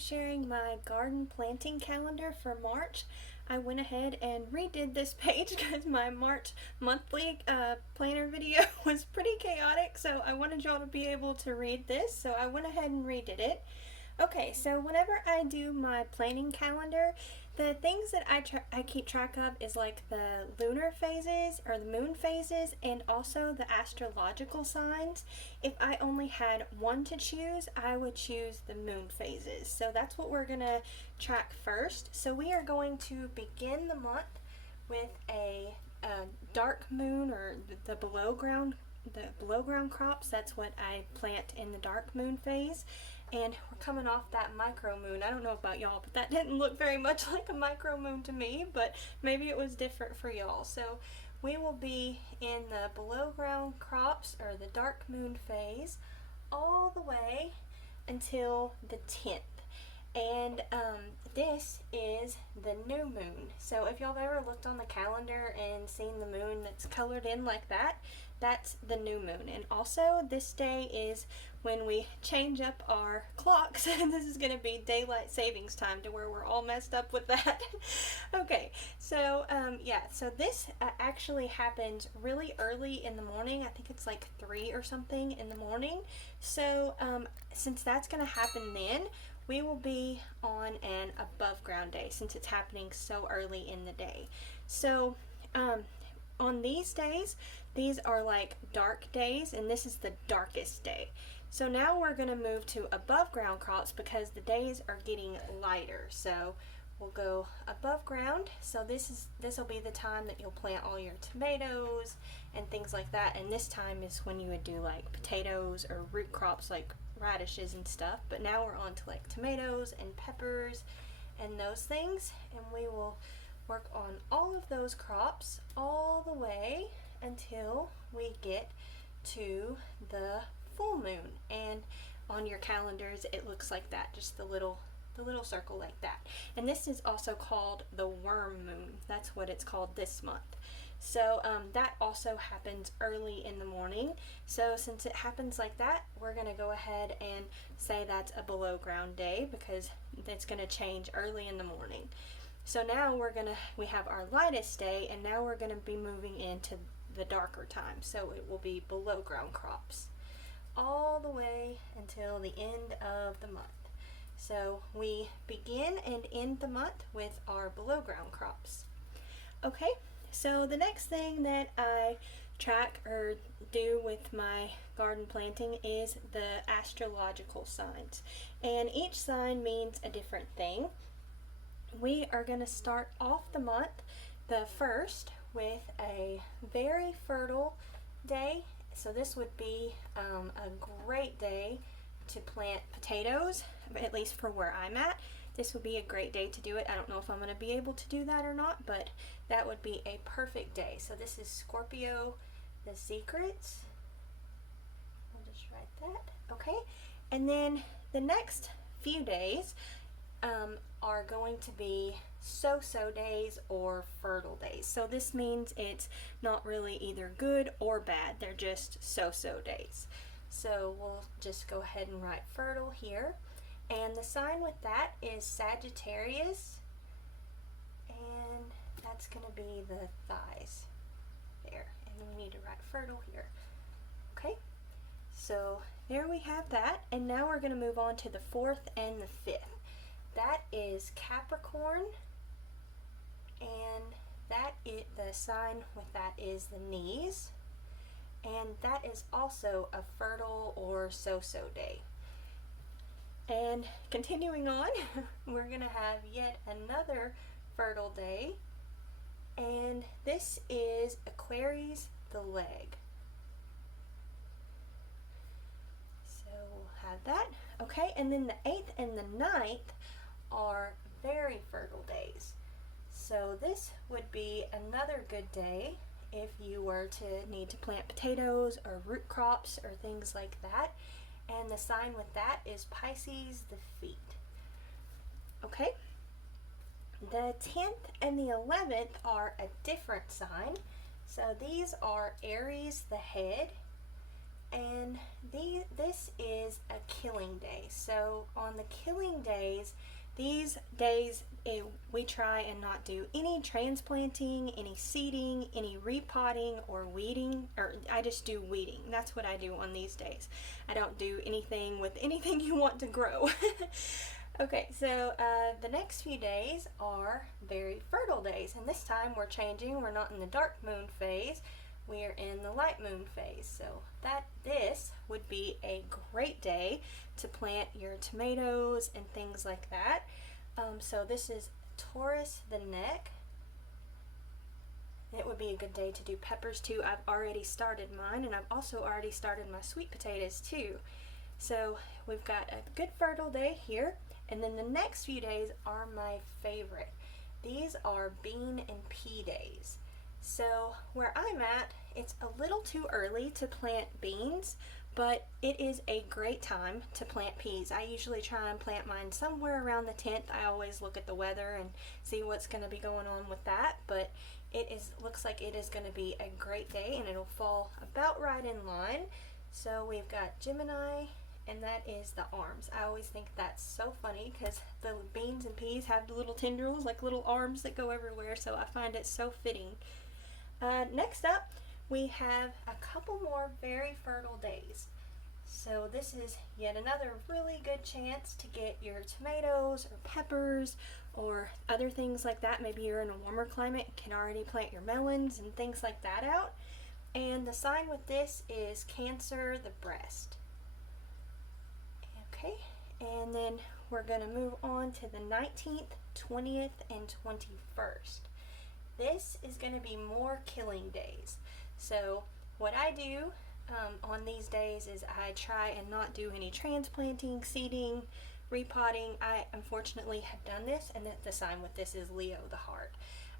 sharing my garden planting calendar for March. I went ahead and redid this page because my March monthly planner video was pretty chaotic, so I wanted y'all to be able to read this, so I went ahead and redid it. Okay, so whenever I do my planning calendar, the things that I keep track of is like the lunar phases or the moon phases and also the astrological signs. If I only had one to choose, I would choose the moon phases. So that's what we're going to track first. So we are going to begin the month with a dark moon or the below ground crops. That's what I plant in the dark moon phase. And we're coming off that micro moon. I don't know about y'all, but that didn't look very much like a micro moon to me, but maybe it was different for y'all. So we will be in the below ground crops or the dark moon phase all the way until the 10th. And this is the new moon. So if y'all have ever looked on the calendar and seen the moon that's colored in like that, that's the new moon. And also this day is when we change up our clocks, and this is going to be daylight savings time to where we're all messed up with that. Okay, so so this actually happens really early in the morning. I think it's like 3 or something in the morning. So since that's going to happen then, we will be on an above ground day since it's happening so early in the day. So on these days, these are like dark days, and this is the darkest day. So now we're going to move to above ground crops because the days are getting lighter. So we'll go above ground. So this will be the time that you'll plant all your tomatoes and things like that. And this time is when you would do like potatoes or root crops like radishes and stuff. But now we're on to like tomatoes and peppers and those things. And we will work on all of those crops all the way until we get to the full moon. And on your calendars it looks like that, just the little circle like that. And this is also called the worm moon. That's what it's called this month. So that also happens early in the morning. So since it happens like that, we're going to go ahead and say that's a below ground day because it's going to change early in the morning. So now we have our lightest day, and now we're going to be moving into the darker time. So it will be below ground crops all the way until the end of the month. So we begin and end the month with our below ground crops. Okay, so the next thing that I track or do with my garden planting is the astrological signs. And each sign means a different thing. We are going to start off the month, the first, with a very fertile day. So this would be a great day to plant potatoes, at least for where I'm at. This would be a great day to do it. I don't know if I'm going to be able to do that or not, but that would be a perfect day. So this is Scorpio, the secrets. I'll just write that. Okay. And then the next few days are going to be so-so days or fertile days. So this means it's not really either good or bad. They're just so-so days. So we'll just go ahead and write fertile here. And the sign with that is Sagittarius. And that's going to be the thighs there. And then we need to write fertile here. Okay. So there we have that. And now we're going to move on to the 4th and the 5th. That is Capricorn, and the sign with that is the knees, and that is also a fertile or so-so day. And continuing on, we're going to have yet another fertile day, and this is Aquarius, the leg. So we'll have that. Okay, and then the 8th and the 9th are very fertile days. So this would be another good day if you were to need to plant potatoes or root crops or things like that. And the sign with that is Pisces, the feet. Okay. The 10th and the 11th are a different sign. So these are Aries, the head, and this is a killing day. So on the killing days, these days we try and not do any transplanting, any seeding, any repotting or weeding, or I just do weeding. That's what I do on these days. I don't do anything with anything you want to grow. Okay, so the next few days are very fertile days, and this time we're changing. We're not in the dark moon phase, we are in the light moon phase. So this would be a great day to plant your tomatoes and things like that. So this is Taurus the neck. It would be a good day to do peppers too. I've already started mine, and I've also already started my sweet potatoes too. So we've got a good fertile day here, and then the next few days are my favorite. These are bean and pea days. So where I'm at, it's a little too early to plant beans, but it is a great time to plant peas. I usually try and plant mine somewhere around the 10th. I always look at the weather and see what's going to be going on with that, but looks like it is going to be a great day, and it'll fall about right in line. So we've got Gemini, and that is the arms. I always think that's so funny because the beans and peas have the little tendrils, like little arms that go everywhere, so I find it so fitting. Next up, we have a couple more very fertile days. So this is yet another really good chance to get your tomatoes or peppers or other things like that. Maybe you're in a warmer climate and can already plant your melons and things like that out. And the sign with this is Cancer, the breast. Okay, and then we're going to move on to the 19th, 20th, and 21st. This is going to be more killing days. So what I do on these days is I try and not do any transplanting, seeding, repotting. I unfortunately have done this, and the sign with this is Leo, the heart.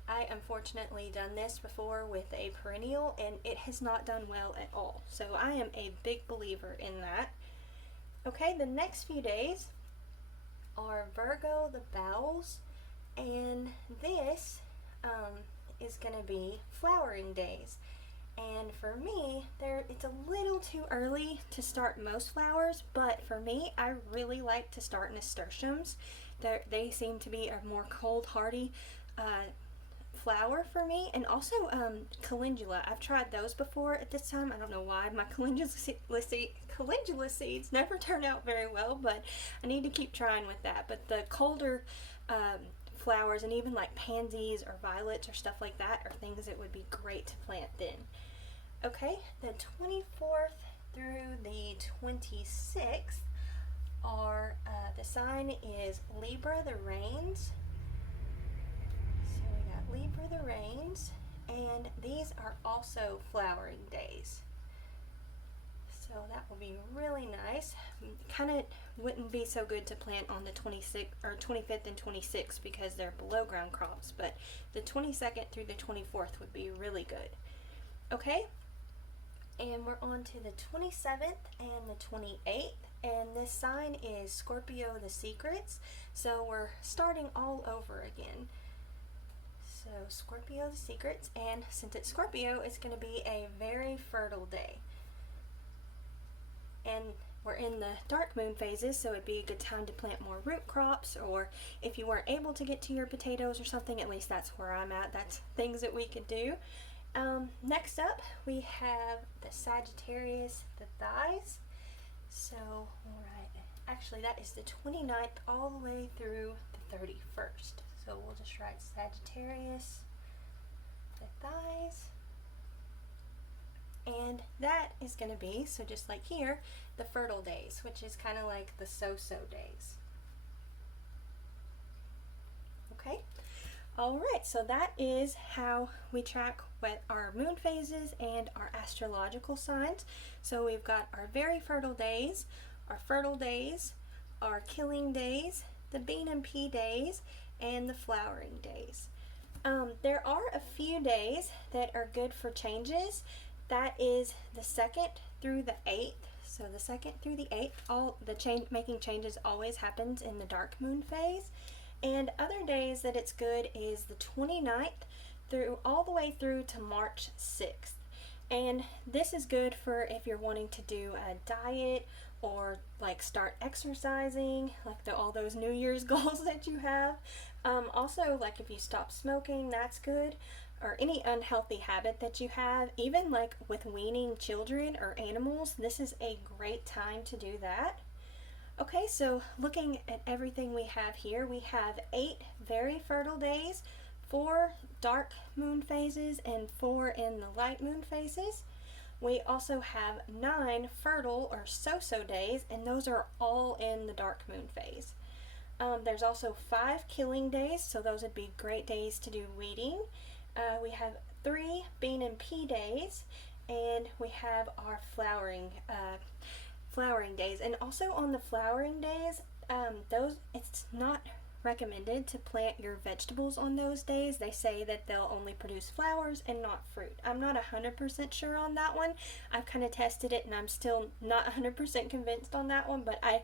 I unfortunately done this before with a perennial, and it has not done well at all. So I am a big believer in that. Okay, the next few days are Virgo, the bowels, and this is going to be flowering days. And for me, it's a little too early to start most flowers, but for me, I really like to start nasturtiums. They seem to be a more cold hardy flower for me, and also calendula. I've tried those before at this time. I don't know why my calendula seeds never turn out very well, but I need to keep trying with that. But the colder flowers, and even like pansies or violets or stuff like that, are things that would be great to plant then. Okay, the 24th through the 26th are the sign is Libra, the rains. So we got Libra, the rains, and these are also flowering days. So that will be really nice. Kind of wouldn't be so good to plant on the 26th or 25th and 26th because they're below ground crops, but the 22nd through the 24th would be really good. Okay, and we're on to the 27th and the 28th, and this sign is Scorpio, the secrets. So we're starting all over again. So Scorpio, the secrets, and since it's Scorpio, it's going to be a very fertile day. And we're in the dark moon phases, so it'd be a good time to plant more root crops, or if you weren't able to get to your potatoes or something, at least that's where I'm at. That's things that we could do. Next up, we have the Sagittarius, the thighs. So, alright, actually that is the 29th all the way through the 31st. So we'll just write Sagittarius, the thighs. And that is going to be, so just like here, the fertile days, which is kind of like the so-so days. Okay, alright, so that is how we track what our moon phases and our astrological signs. So we've got our very fertile days, our killing days, the bean and pea days, and the flowering days. There are a few days that are good for changes. That is the 2nd through the 8th. So the 2nd through the 8th, all the making changes always happens in the dark moon phase. And other days that it's good is the 29th through all the way through to March 6th. And this is good for if you're wanting to do a diet or like start exercising, like all those New Year's goals that you have. Also, like if you stop smoking, that's good. Or any unhealthy habit that you have, even like with weaning children or animals, this is a great time to do that. Okay, so looking at everything we have here, we have 8 very fertile days, 4 dark moon phases, and 4 in the light moon phases. We also have 9 fertile or so-so days, and those are all in the dark moon phase. There's also 5 killing days, so those would be great days to do weeding. We have 3 bean and pea days, and we have our flowering days. And also on the flowering days, those it's not recommended to plant your vegetables on those days. They say that they'll only produce flowers and not fruit. I'm not 100% sure on that one. I've kind of tested it and I'm still not 100% convinced on that one, but I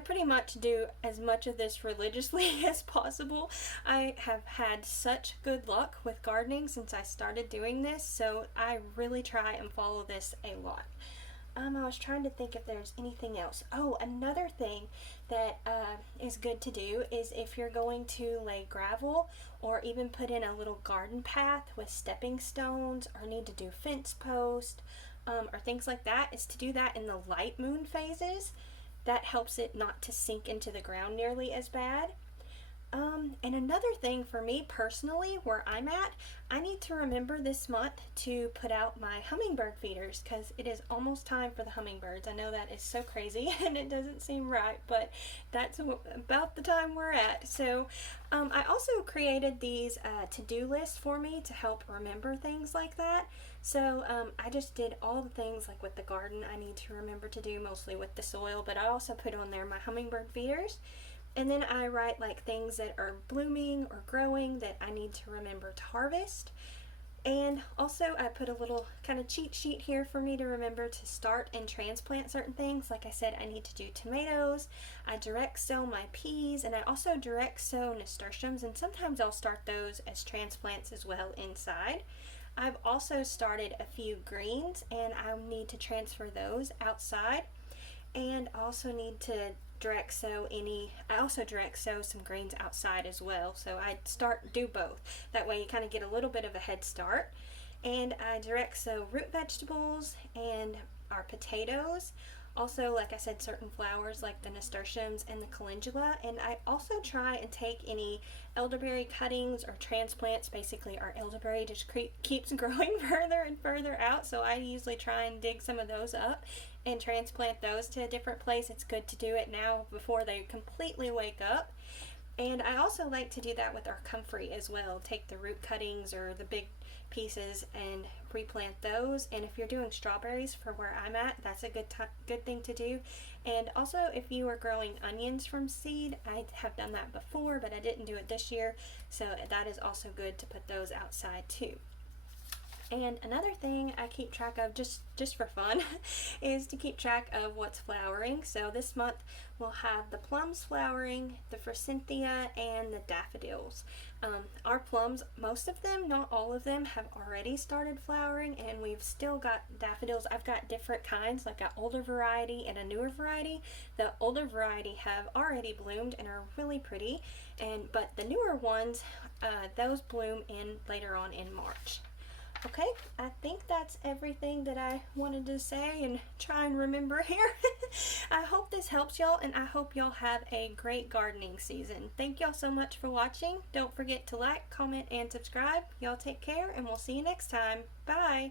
pretty much do as much of this religiously as possible. I have had such good luck with gardening since I started doing this, so I really try and follow this a lot. I was trying to think if there's anything else. Oh, another thing that is good to do is if you're going to lay gravel or even put in a little garden path with stepping stones or need to do fence posts or things like that, is to do that in the light moon phases. That helps it not to sink into the ground nearly as bad. And another thing for me personally, where I'm at, I need to remember this month to put out my hummingbird feeders because it is almost time for the hummingbirds. I know that is so crazy and it doesn't seem right, but that's about the time we're at. So I also created these to-do lists for me to help remember things like that. So I just did all the things like with the garden I need to remember to do, mostly with the soil, but I also put on there my hummingbird feeders. And then I write like things that are blooming or growing that I need to remember to harvest. And also I put a little kind of cheat sheet here for me to remember to start and transplant certain things. Like I said, I need to do tomatoes, I direct sow my peas, and I also direct sow nasturtiums, and sometimes I'll start those as transplants as well inside. I've also started a few greens and I need to transfer those outside. And I also need to I also direct sow some greens outside as well. So I do both. That way you kind of get a little bit of a head start. And I direct sow root vegetables and our potatoes. Also, like I said, certain flowers like the nasturtiums and the calendula. And I also try and take any elderberry cuttings or transplants. Basically, our elderberry just keeps growing further and further out. So I usually try and dig some of those up and transplant those to a different place. It's good to do it now before they completely wake up. And I also like to do that with our comfrey as well. Take the root cuttings or the big pieces and replant those. And if you're doing strawberries for where I'm at, that's a good thing to do. And also if you are growing onions from seed, I have done that before, but I didn't do it this year. So that is also good to put those outside too. And another thing I keep track of just for fun is to keep track of what's flowering. So this month we'll have the plums flowering, the forsythia, and the daffodils. Our plums, most of them, not all of them, have already started flowering, and we've still got daffodils. I've got different kinds, like an older variety and a newer variety. The older variety have already bloomed and are really pretty, but the newer ones, those bloom later on in March. Okay, I think that's everything that I wanted to say and try and remember here. I hope this helps y'all, and I hope y'all have a great gardening season. Thank y'all so much for watching. Don't forget to like, comment, and subscribe. Y'all take care, and we'll see you next time. Bye!